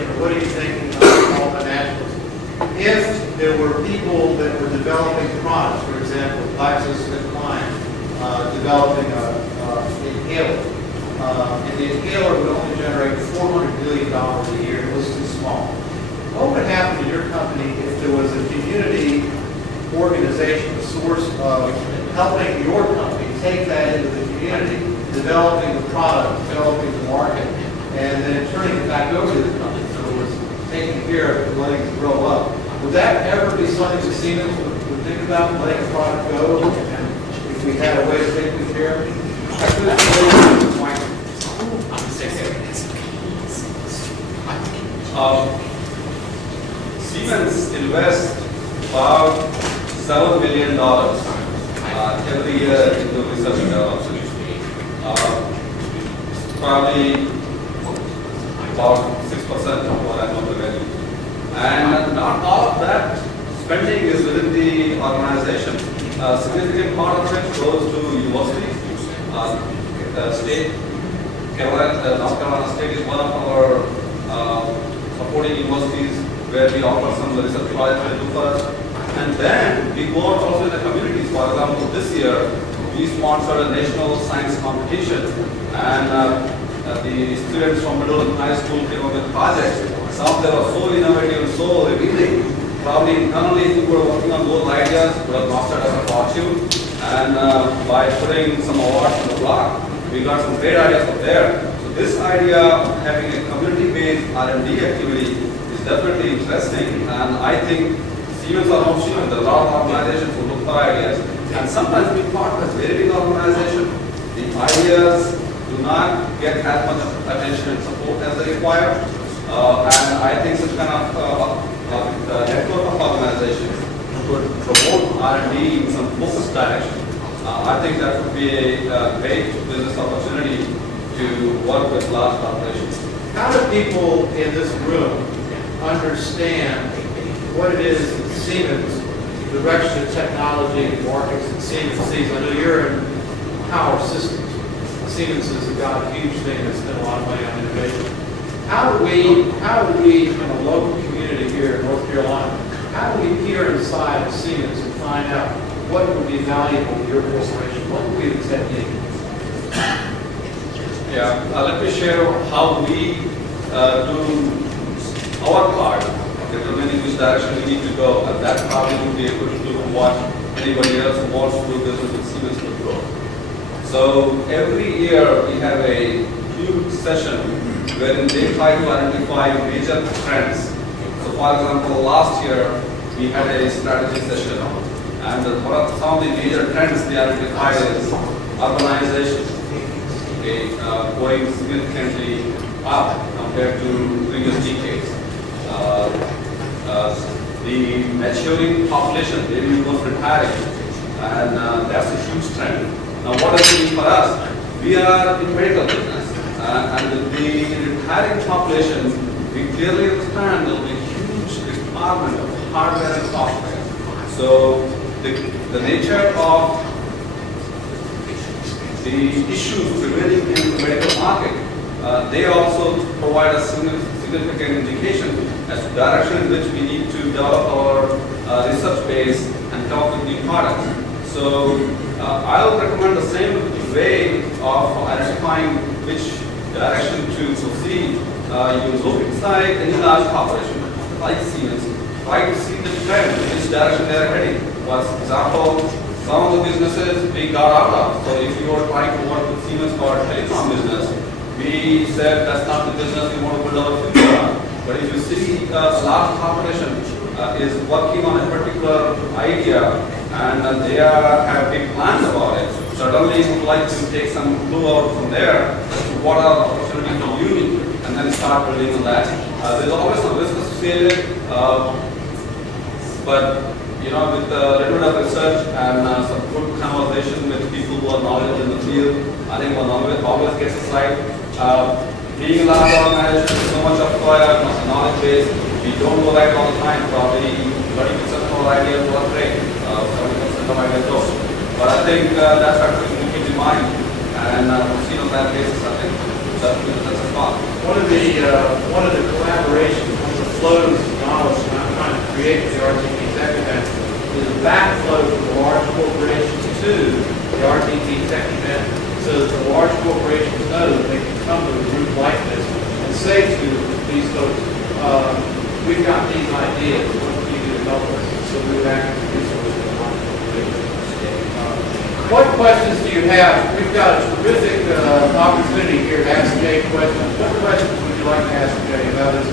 generation, or what are you thinking of multinationals? If there were people that were developing products, for example, GlaxoSmithKline developing an inhaler, and the inhaler would only generate $400 million a year, it was too small. What would happen to your company if there was a community organization, a source of helping your company take that into the community, developing the product, developing the market, and then turning it back over to the company, so it was taking care of it and letting it grow up? Would that ever be something that Siemens would think about, letting a product go, and if we had a way to take good care of it? Siemens invests about $7 million every year into research and development. Probably about 6% of what I know the value. And not all of that spending is within the organization. A significant part of it goes to universities. State, North Carolina State is one of our supporting universities where we offer some research projects to do for us. And then we go out also in the communities. For example, this year we sponsored a national science competition, and the students from middle and high school came up with projects. Some of them are so innovative and so revealing. Probably internally, if we were working on those ideas, would have costed us a fortune. And by putting some awards on the block, we got some great ideas from there. So this idea of having a community-based R&D activity is definitely interesting. And I think Siemens or not Siemens, there are a lot of organizations who look for ideas. And sometimes we partner with very big organizations. The ideas do not get as much attention and support as they require. And I think such kind of network of organizations could promote R&D in some focused direction. I think that would be a great business opportunity to work with large corporations. How do people in this room understand what it is that Siemens, the direction of technology and markets that Siemens sees? I know you're in power systems. Siemens has got a huge thing that's spent a lot of money on innovation. How do we, in a local community here in North Carolina, how do we peer inside of Siemens and find out what would be valuable to your corporation? What would be the technique? Yeah, let me share how we do our part, determining which direction we need to go, and that probably would be able to do what anybody else who wants to do business with Siemens would go. So every year we have a huge session wherein they try to identify major trends. So for example, last year we had a strategy session, and some of the major trends they identified is urbanization, okay, going significantly up compared to previous decades. The maturing population, baby boomers retiring, and that's a huge trend. Now what does it mean for us? We are in medical business, and with the retiring population, we clearly understand there will be a huge requirement of hardware and software. So the nature of the issues prevailing in the medical market, they also provide a significant indication as to the direction in which we need to develop our research base and come up with new products. So I would recommend the same way of identifying which direction to proceed. You look inside any large corporation like Siemens, try to see the trend, which direction they are heading. For example, some of the businesses we got out of. So if you are trying to work with Siemens for a telecom business, we said that's not the business we want to build our future on. But if you see a large corporation is working on a particular idea and they have big plans about it, suddenly you would like to take some clue out from there as to what are the opportunities for you, and then start building on that. There's always some risk associated, but with a little bit of research and some good conversation with people who are knowledgeable in the field, I think one always gets us right. Being a large organization, so much of our knowledge base, we don't go right all the time. Probably 30% of our ideas were great, 70% of ideas don't. But I think that's something we keep in mind, and proceed on that basis, I think. That's a part. One of the collaborations, one of the flows of knowledge that I'm trying to create for the RTP Tech event is a backflow from the large corporations to the RTP Tech event, so that the large corporations know that they can come to a group like this and say to these folks, we've got these ideas, what can you do to help us? So we would act as a resource for the large corporations. What questions do you have? We've got a terrific opportunity here to ask Jay questions. What questions would you like to ask Jay about his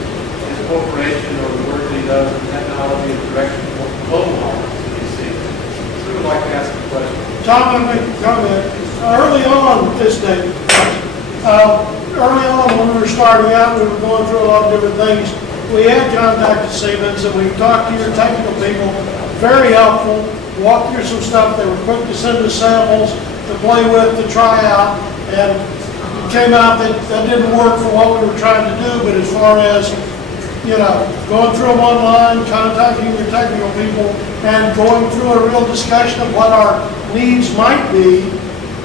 corporation or the work that he does in technology and direction for global markets that you see? So we would like to ask a question. Tom, I make a comment. Early on this day, early on when we were starting out, we were going through a lot of different things. We had contacted Siemens and we talked to your technical people, very helpful, walked through some stuff. They were quick to send us samples to play with, to try out, and it came out that didn't work for what we were trying to do, but as far as, going through them online, contacting your technical people, and going through a real discussion of what our needs might be,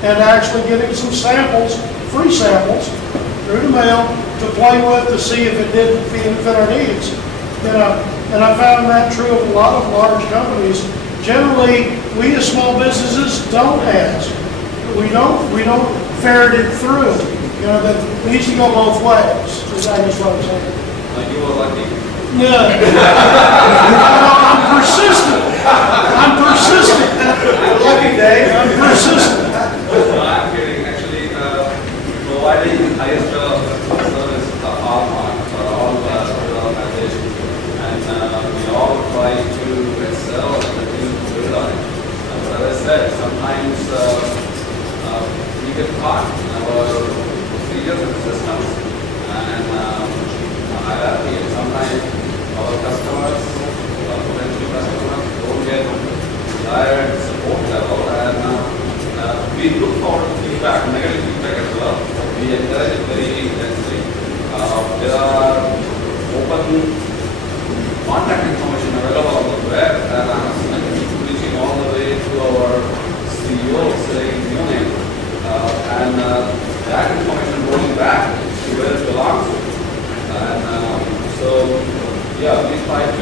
and actually getting some samples, free samples, through the mail, to play with to see if it didn't fit our needs. And I found that true of a lot of large companies. Generally, we as small businesses don't ask. We don't ferret it through. That needs to go both ways. Is that just what I'm saying? You were lucky. Yeah. I'm persistent. I'm persistent. Lucky Dave. I'm persistent. No, I'm kidding. Actually, providing the highest service for all organizations, and we all try to excel and continue to build on it. But as I said, sometimes we get caught in our procedures and systems, and hierarchy, and sometimes our customers, our potential customers, don't get desired support level, and we look forward to feedback, negative feedback as well. We encourage it very intensely. There are open contact information available on the web, and I'm reaching all the way to our CEO saying Munich, and that information rolling back to where it belongs to. And so, yeah, we try to